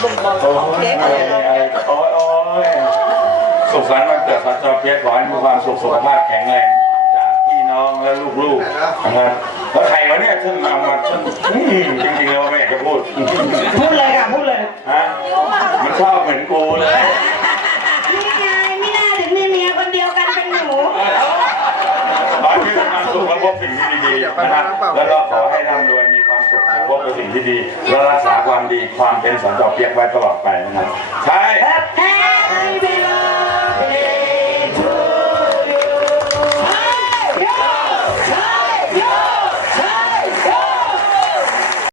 โอ้ยโอ้ยโอ้ยโอ้ยสุขสันต์วันเกิดพระเจ้าเพียรขอให้มีความสุขสุขภาพแข็งแรงจากพี่น้องและลูกๆนะครับแล้วใครวะเนี่ยซึ่งเอามาซึ่งอืมจริงๆแล้วไม่อยากจะพูดพูดเลยค่ะพูดเลยฮะมันชอบเหมือนกูเลย นี่ไงไม่น่าถึงมีเมียคนเดียวกันเป็นหนู ขอให้มีความสุขและพบสิ่งที่ดีๆนะครับแล้วก็ขอให้ สุขพบกับสิ่งที่ดีและรักษาความดีความเป็นสอนจอเปียกไว้ตลอดไปนะครับ ใช่